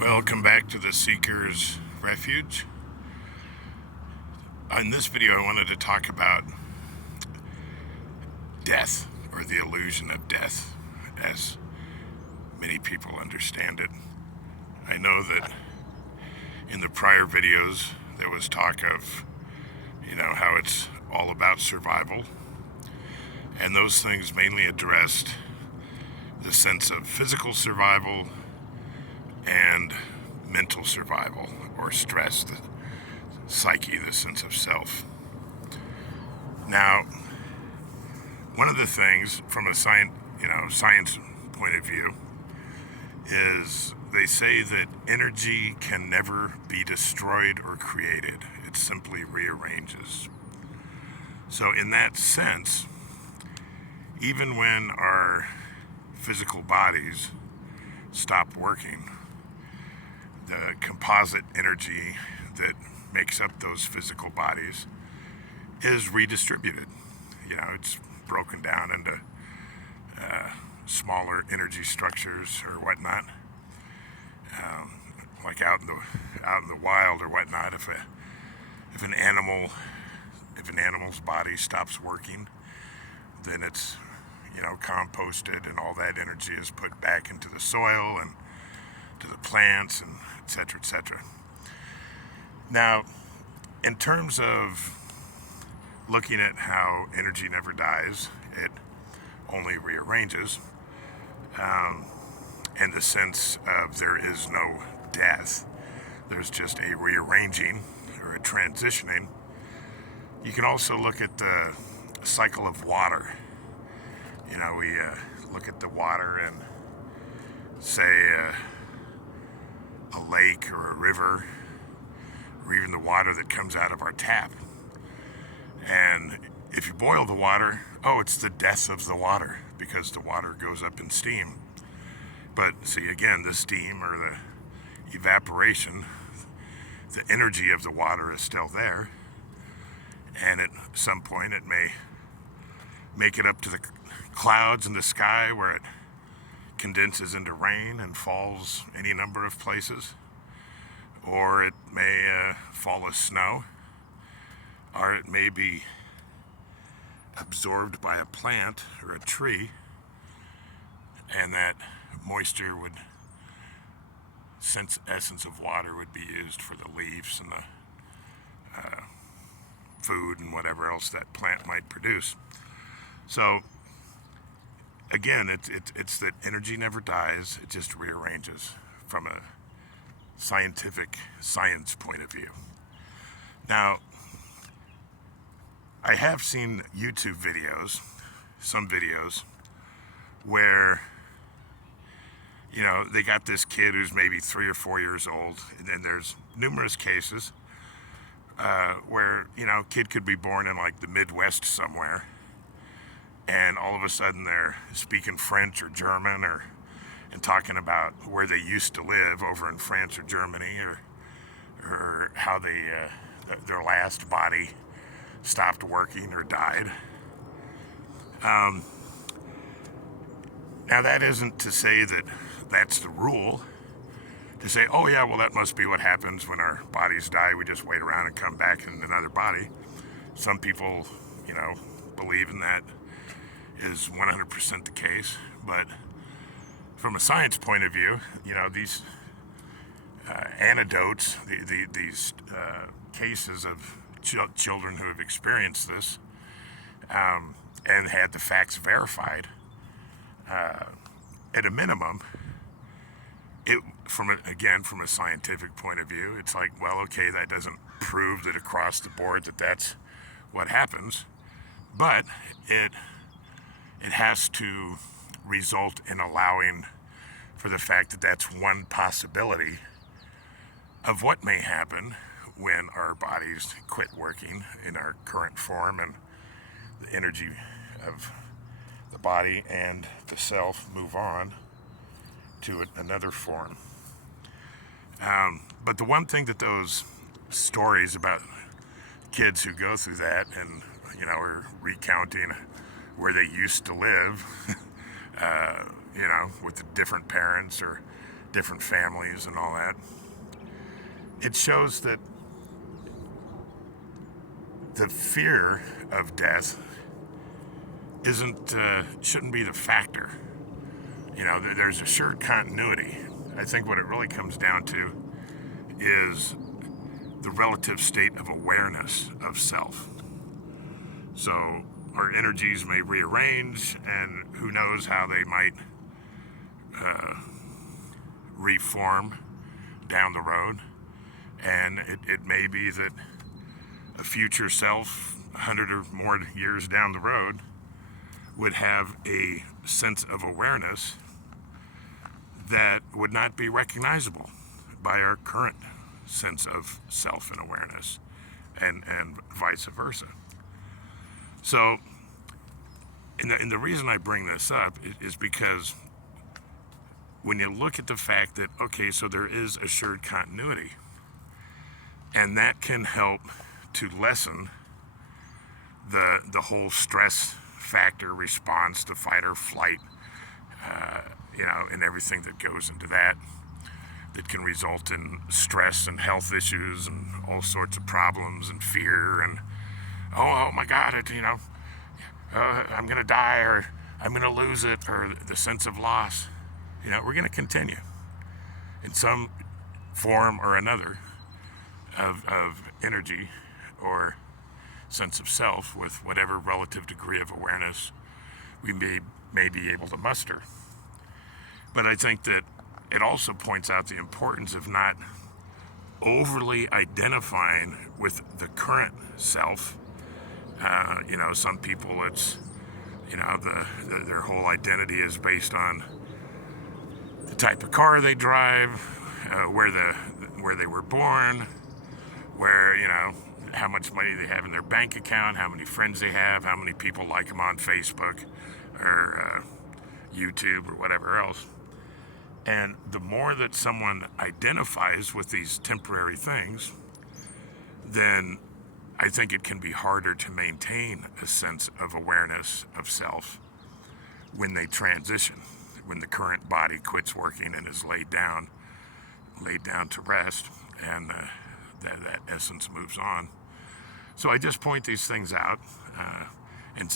Welcome back to the Seeker's Refuge. In this video, I wanted to talk about death, or the illusion of death, as many people understand it. I know that in the prior videos, there was talk of, how it's all about survival. And those things mainly addressed the sense of physical survival and mental survival, or stress, the psyche, the sense of self. Now, one of the things from a science point of view is they say that energy can never be destroyed or created. It simply rearranges. So in that sense, even when our physical bodies stop working, the composite energy that makes up those physical bodies is redistributed. It's broken down into smaller energy structures or whatnot. Like out in the wild or whatnot, if an animal's body stops working, then it's composted, and all that energy is put back into the soil and to the plants, and et cetera, et cetera. Now, in terms of looking at how energy never dies, it only rearranges, in the sense of there is no death, there's just a rearranging or a transitioning. You can also look at the cycle of water. We look at the water and say a lake or a river, or even the water that comes out of our tap. And if you boil the water, it's the death of the water, because the water goes up in steam. But see, again, the steam or the evaporation, the energy of the water is still there. And at some point it may make it up to the clouds in the sky, where it condenses into rain and falls any number of places. Or it may fall as snow, or it may be absorbed by a plant or a tree, and that moisture essence of water would be used for the leaves and the food and whatever else that plant might produce. So again, it's that energy never dies, it just rearranges from a science point of view. Now, I have seen YouTube videos, some videos, where they got this kid who's maybe 3 or 4 years old, and there's numerous cases where kid could be born in like the Midwest somewhere, and all of a sudden they're speaking French or German, and talking about where they used to live over in France or Germany, or how their last body stopped working or died. Now, that isn't to say that that's the rule, to say, oh yeah, well, that must be what happens when our bodies die. We just wait around and come back in another body. Some people, believe in that is 100% the case. But from a science point of view, these anecdotes, these cases of children who have experienced this, and had the facts verified, at a minimum, from a scientific point of view, it's like, well, okay, that doesn't prove that across the board that's what happens, but it has to result in allowing for the fact that that's one possibility of what may happen when our bodies quit working in our current form, and the energy of the body and the self move on to another form. But the one thing that those stories about kids who go through that and are recounting where they used to live, with the different parents, or different families and all that. It shows that the fear of death shouldn't be the factor. You know, there's assured continuity. I think what it really comes down to is the relative state of awareness of self. So our energies may rearrange, and who knows how they might reform down the road. And it may be that a future self, 100 or more years down the road, would have a sense of awareness that would not be recognizable by our current sense of self and awareness, and vice versa. So, and the reason I bring this up is because when you look at the fact that, okay, so there is assured continuity, and that can help to lessen the whole stress factor response to fight or flight, and everything that goes into that can result in stress and health issues and all sorts of problems and fear and, oh my God, I'm going to die, or I'm going to lose it, or the sense of loss. We're going to continue in some form or another of energy or sense of self with whatever relative degree of awareness we may be able to muster. But I think that it also points out the importance of not overly identifying with the current self. Some people, it's, their whole identity is based on the type of car they drive, where they were born, where, how much money they have in their bank account, how many friends they have, how many people like them on Facebook or YouTube or whatever else. And the more that someone identifies with these temporary things, then I think it can be harder to maintain a sense of awareness of self when they transition, when the current body quits working and is laid down to rest, and that essence moves on. So I just point these things out.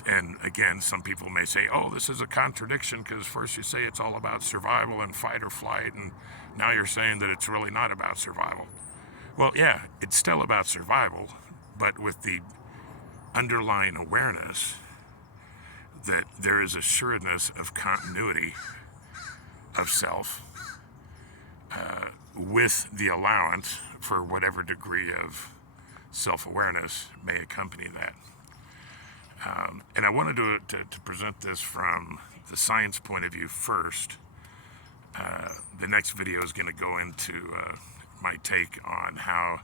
And again, some people may say, oh, this is a contradiction, because first you say it's all about survival and fight or flight, and now you're saying that it's really not about survival. Well, yeah, it's still about survival, but with the underlying awareness that there is assuredness of continuity of self, with the allowance for whatever degree of self-awareness may accompany that. And I wanted to present this from the science point of view first. The next video is going to go into my take on how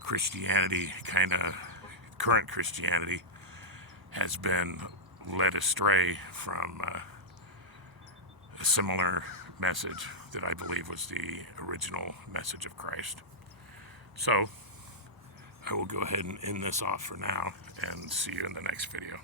Christianity, current Christianity, has been led astray from a similar message that I believe was the original message of Christ. So I will go ahead and end this off for now, and see you in the next video.